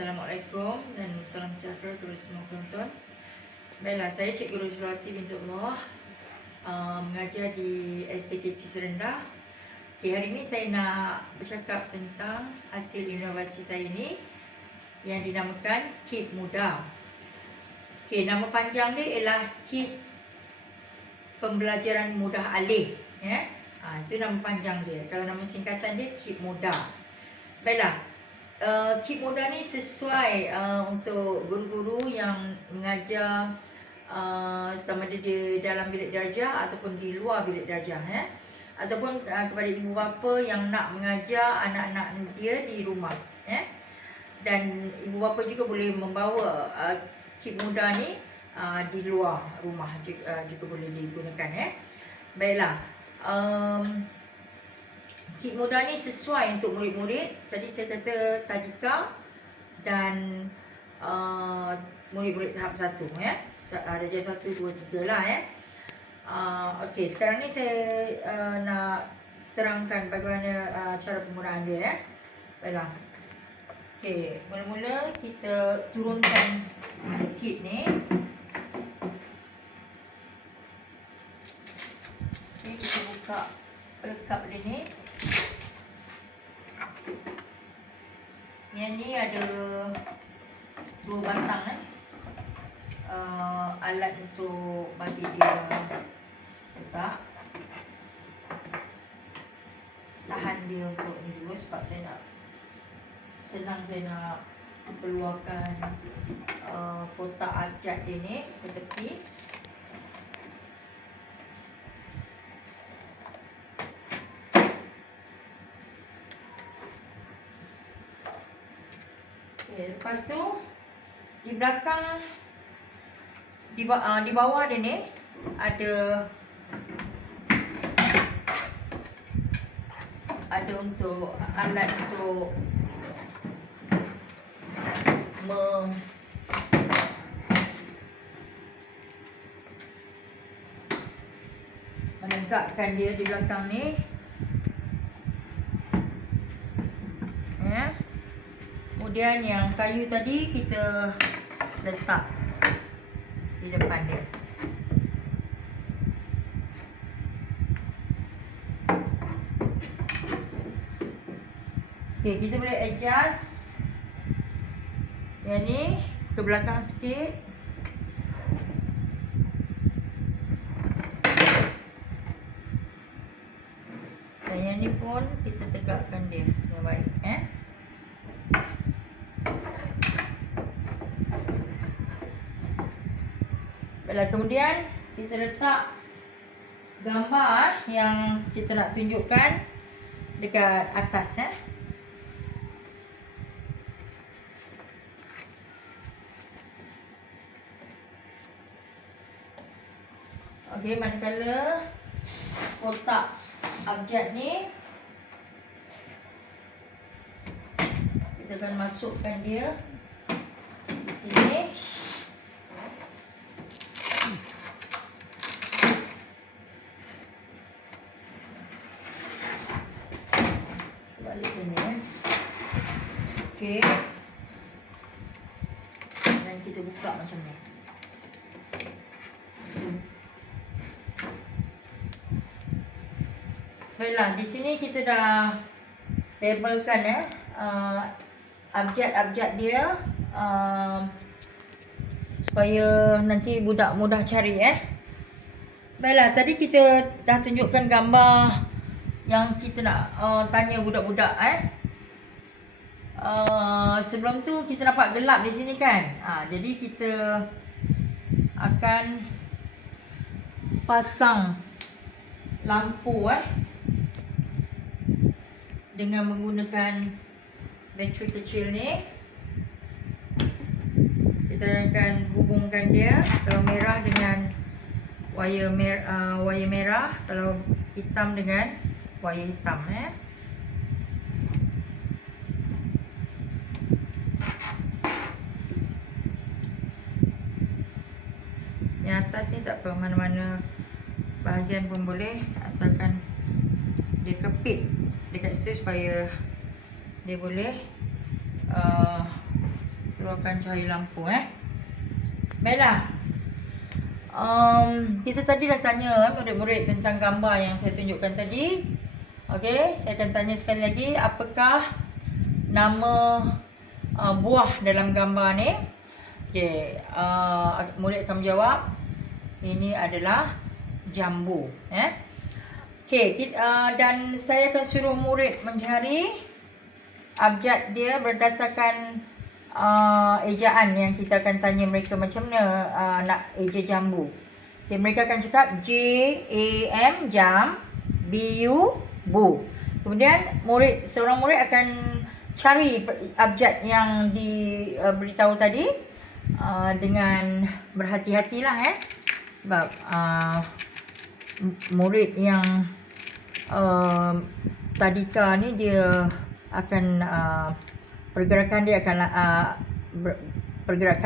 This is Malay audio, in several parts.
Assalamualaikum dan salam sejahtera kepada semua penonton. Baiklah, saya Cikgu Ruzlawati binti Allah, mengajar di SJKC Serendah. Hari ini saya nak bercakap tentang hasil inovasi saya ini yang dinamakan Kit Mudah. Nama panjang dia ialah Kit Pembelajaran Mudah Alih. Itu nama panjang dia. Kalau nama singkatan dia Kit Mudah. Baiklah. Kit Mudah ni sesuai untuk guru-guru yang mengajar sama ada di dalam bilik darjah ataupun di luar bilik darjah, ataupun kepada ibu bapa yang nak mengajar anak-anak dia di rumah, dan ibu bapa juga boleh membawa Kit Mudah ni di luar rumah juga boleh digunakan. Baiklah, Kit Mudah ni sesuai untuk murid-murid. Tadi saya kata tadika dan murid-murid tahap 1, darjah 1, 2, 3 lah. Okey, sekarang ni saya nak terangkan bagaimana cara penggunaan dia. Baiklah. Okey, mula-mula kita turunkan kit ni. Okay, kita buka pelekap dia ni. Yang ni ada 2 batang alat untuk bagi dia letak. Tahan dia untuk ni dulu sebab saya nak senang saya nak keluarkan kotak abjad dia ni ke tepi. Lepas tu di belakang di bawah dia ni ada untuk alat untuk menegakkan dia di belakang ni. Kemudian yang kayu tadi kita letak di depan dia. Okey, kita boleh adjust yang ni ke belakang sikit. Dan yang ni pun kita tegakkan dia yang baik. Kemudian kita letak gambar yang kita nak tunjukkan dekat atas. Okey, manakala kotak abjad ni kita akan masukkan dia di sini. Okey. Dan kita buka macam ni. Baiklah, di sini kita dah labelkan abjad-abjad dia supaya nanti budak mudah cari. Baiklah, tadi kita dah tunjukkan gambar yang kita nak tanya budak-budak. Sebelum tu kita nampak gelap di sini kan. Jadi kita akan pasang lampu dengan menggunakan bateri kecil ni. Kita akan hubungkan dia, kalau merah dengan wire merah, kalau hitam dengan wire hitam. Yang atas ni tak apa, mana-mana bahagian pun boleh, asalkan dia kepit dekat situ supaya dia boleh perlukan cahaya lampu. Baiklah. Kita tadi dah tanya murid-murid tentang gambar yang saya tunjukkan tadi. Okey, saya akan tanya sekali lagi, apakah nama buah dalam gambar ni? Okey, murid akan menjawab, ini adalah jambu. Okey, dan saya akan suruh murid mencari abjad dia berdasarkan ejaan yang kita akan tanya mereka macam mana nak eja jambu. Okay, mereka akan cakap JAM, jam, BU, bu. Kemudian seorang murid akan cari abjad yang diberitahu tadi dengan berhati-hatilah sebab murid yang tadika ni dia akan pergerakan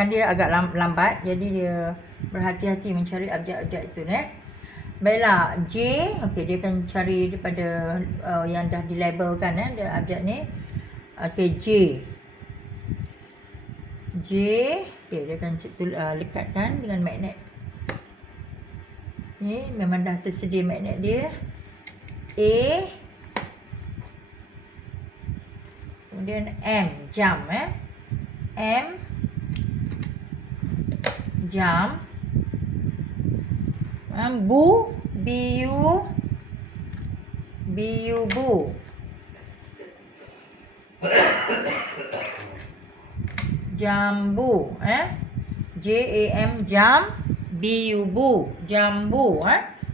dia agak lambat, jadi dia berhati-hati mencari abjad-abjad itu. Baiklah, J, okey, dia akan cari daripada yang dah dilabelkan dia abjad ni. Okey, J, okey, dia akan lekatkan dengan magnet. Ni memang dah tersedia magnet dia. A, kemudian M, jam. M, jam. Bu, BU, bu. Jambu. JAM, jam, BU, bu. Jambu.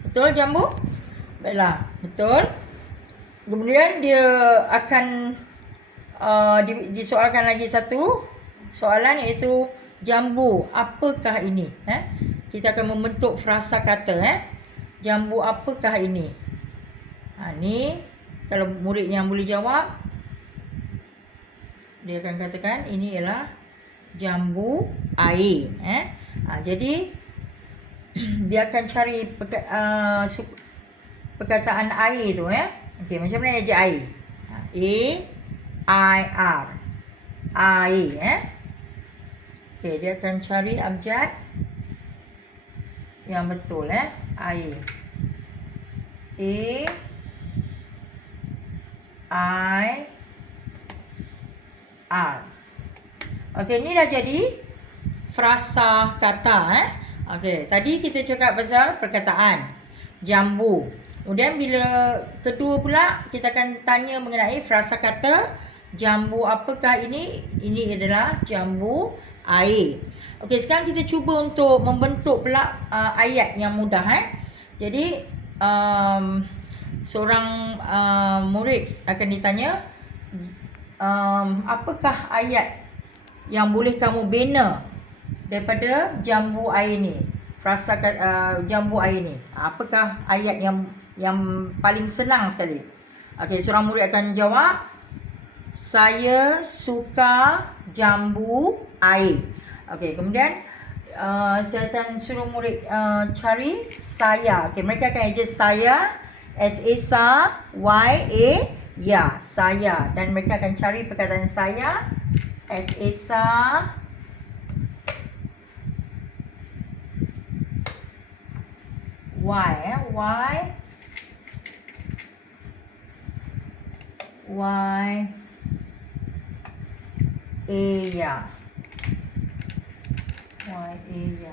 Betul jambu? Baiklah, betul. Kemudian dia akan disoalkan lagi satu soalan, iaitu jambu apakah ini? Kita akan membentuk frasa kata. Jambu apakah ini? Ni kalau murid yang boleh jawab, dia akan katakan ini ialah jambu air. Jadi dia akan cari perkataan air tu. Okey, macam mana eja air? A-I-R, air. Okey, dia akan cari abjad yang betul. Air. A-I-R. Okey, ni dah jadi frasa kata. Okey, tadi kita cakap pasal perkataan jambu. Kemudian bila kedua pula, kita akan tanya mengenai frasa kata jambu apakah ini? Ini adalah jambu air. Okey, sekarang kita cuba untuk membentuk pula ayat yang mudah. Jadi seorang murid akan ditanya, apakah ayat yang boleh kamu bina daripada jambu air ni? Frasa jambu air ni. Apakah ayat yang paling senang sekali? Okey, seorang murid akan jawab, saya suka jambu air. Okey, kemudian saya akan suruh murid cari saya. Okey, mereka akan eja saya, S-A-Y-A, ya, saya. Dan mereka akan cari perkataan saya, S-A-Y, ya. Ya.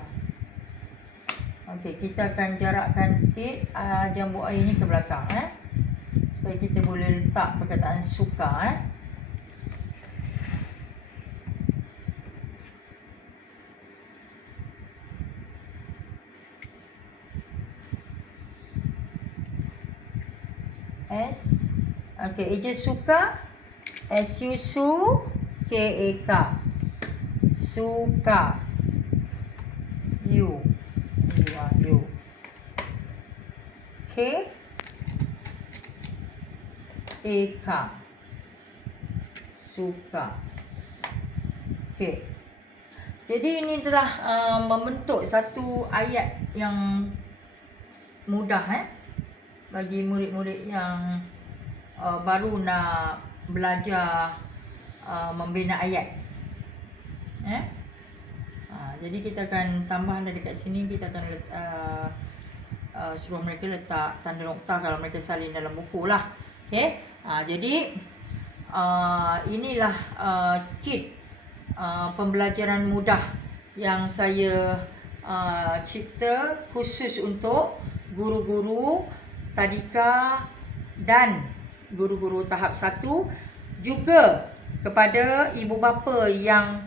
Okey, kita akan jarakkan sikit jambu air ni ke belakang supaya kita boleh letak perkataan suka. Okey, eja suka, S-U-K-A-K, suka. You. K-A-K, suka. Okey. Jadi ini telah membentuk satu ayat yang mudah bagi murid-murid yang baru nak belajar membina ayat. Jadi kita akan tambah dari dekat sini, kita akan suruh mereka letak tanda noktah kalau mereka salin dalam buku lah. Okay. Jadi inilah kit pembelajaran mudah yang saya cipta khusus untuk guru-guru tadika dan guru-guru tahap 1, juga kepada ibu bapa yang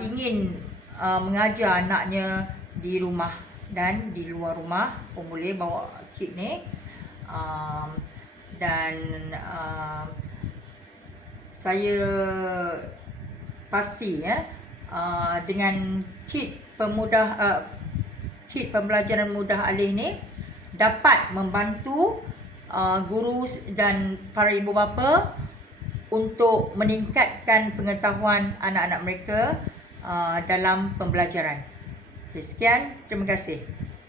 ingin mengajar anaknya di rumah dan di luar rumah pun boleh bawa kit ni. Dan saya pasti dengan kit kit pembelajaran mudah alih ni dapat membantu guru dan para ibu bapa untuk meningkatkan pengetahuan anak-anak mereka dalam pembelajaran. Okay, sekian, terima kasih.